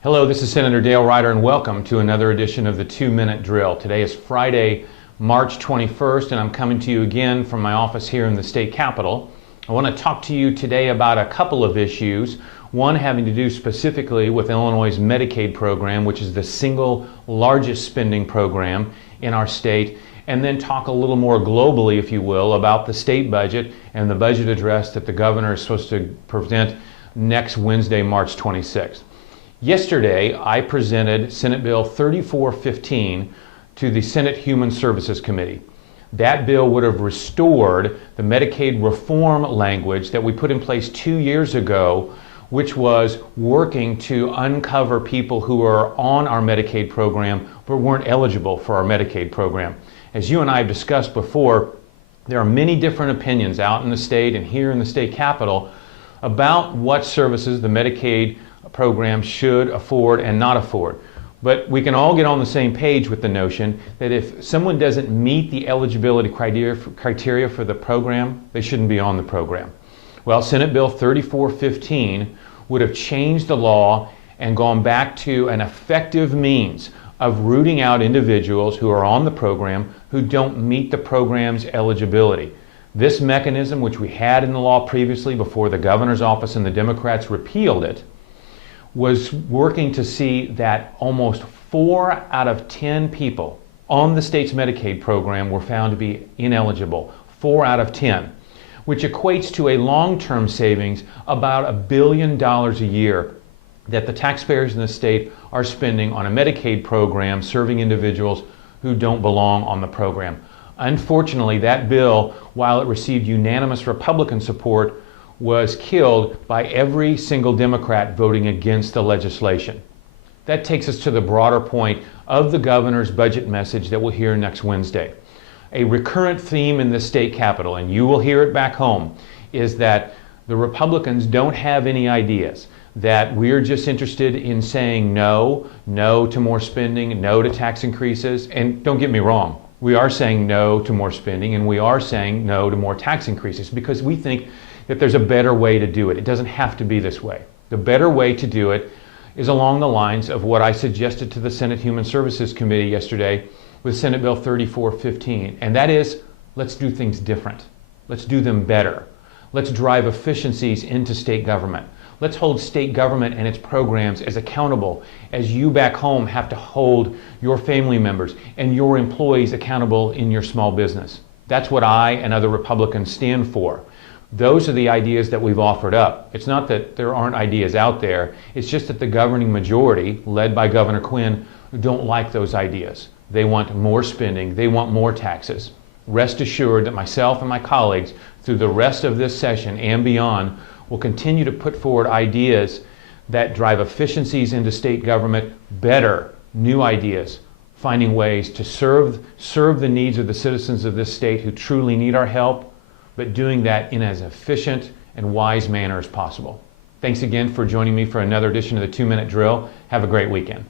Hello, this is Senator Dale Ryder, and welcome to another edition of the 2-Minute Drill. Today is Friday, March 21st, and I'm coming to you again from my office here in the state capitol. I want to talk to you today about a couple of issues, one having to do specifically with Illinois' Medicaid program, which is the single largest spending program in our state, and then talk a little more globally, if you will, about the state budget and the budget address that the governor is supposed to present next Wednesday, March 26th. Yesterday, I presented Senate Bill 3415 to the Senate Human Services Committee. That bill would have restored the Medicaid reform language that we put in place 2 years ago, which was working to uncover people who are on our Medicaid program but weren't eligible for our Medicaid program. As you and I have discussed before, there are many different opinions out in the state and here in the state capitol about what services the Medicaid program should afford and not afford. But we can all get on the same page with the notion that if someone doesn't meet the eligibility criteria for the program, they shouldn't be on the program. Well, Senate Bill 3415 would have changed the law and gone back to an effective means of rooting out individuals who are on the program who don't meet the program's eligibility. This mechanism, which we had in the law previously before the governor's office and the Democrats repealed it, was working to see that almost 4 out of 10 people on the state's Medicaid program were found to be ineligible. 4 out of 10, which equates to a long-term savings about $1 billion a year that the taxpayers in the state are spending on a Medicaid program serving individuals who don't belong on the program. Unfortunately, that bill, while it received unanimous Republican support, was killed by every single Democrat voting against the legislation. That takes us to the broader point of the governor's budget message that we'll hear next Wednesday. A recurrent theme in the state capitol, and you will hear it back home, is that the Republicans don't have any ideas, that we're just interested in saying no to more spending, no to tax increases. And don't get me wrong, we are saying no to more spending and we are saying no to more tax increases because we think that there's a better way to do it. It doesn't have to be this way. The better way to do it is along the lines of what I suggested to the Senate Human Services Committee yesterday with Senate Bill 3415, and that is, let's do things different. Let's do them better. Let's drive efficiencies into state government. Let's hold state government and its programs as accountable as you back home have to hold your family members and your employees accountable in your small business. That's what I and other Republicans stand for. Those are the ideas that we've offered up. It's not that there aren't ideas out there, it's just that the governing majority, led by Governor Quinn, don't like those ideas. They want more spending, they want more taxes. Rest assured that myself and my colleagues, through the rest of this session and beyond, will continue to put forward ideas that drive efficiencies into state government, better, new ideas, finding ways to serve the needs of the citizens of this state who truly need our help, but doing that in as efficient and wise manner as possible. Thanks again for joining me for another edition of the 2-Minute Drill. Have a great weekend.